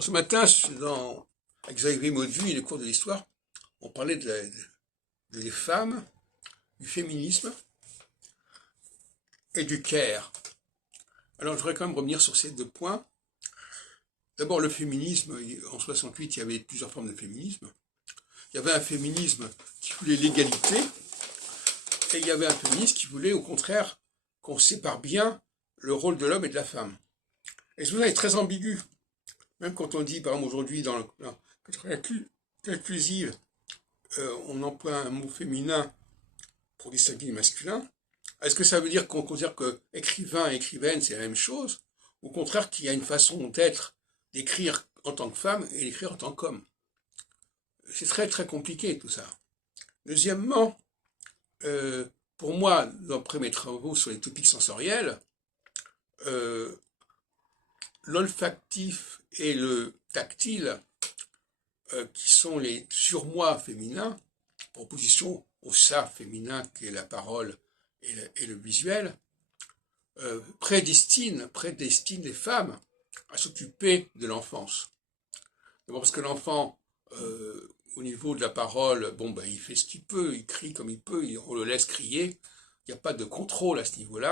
Ce matin, avec Xavier Mauduit et les cours de l'histoire, on parlait des femmes, du féminisme et du care. Alors, je voudrais quand même revenir sur ces deux points. D'abord, le féminisme, en 68, il y avait plusieurs formes de féminisme. Il y avait un féminisme qui voulait l'égalité, et il y avait un féminisme qui voulait, au contraire, qu'on sépare bien le rôle de l'homme et de la femme. Et ce est très ambigu. Même quand on dit, par exemple, aujourd'hui, dans la inclusive, on emploie un mot féminin pour distinguer le masculin. Est-ce que ça veut dire qu'on considère que écrivain et écrivaine, c'est la même chose? Ou au contraire, qu'il y a une façon d'être, d'écrire en tant que femme et d'écrire en tant qu'homme? C'est très très compliqué tout ça. Deuxièmement, pour moi, d'après mes travaux sur les topics sensoriels, euh, l'olfactif et le tactile, qui sont les surmoi féminins, en opposition au ça féminin qui est la parole et le visuel, prédestinent les femmes à s'occuper de l'enfance. D'abord parce que l'enfant, au niveau de la parole, bon ben il fait ce qu'il peut, il crie comme il peut, on le laisse crier, il n'y a pas de contrôle à ce niveau-là.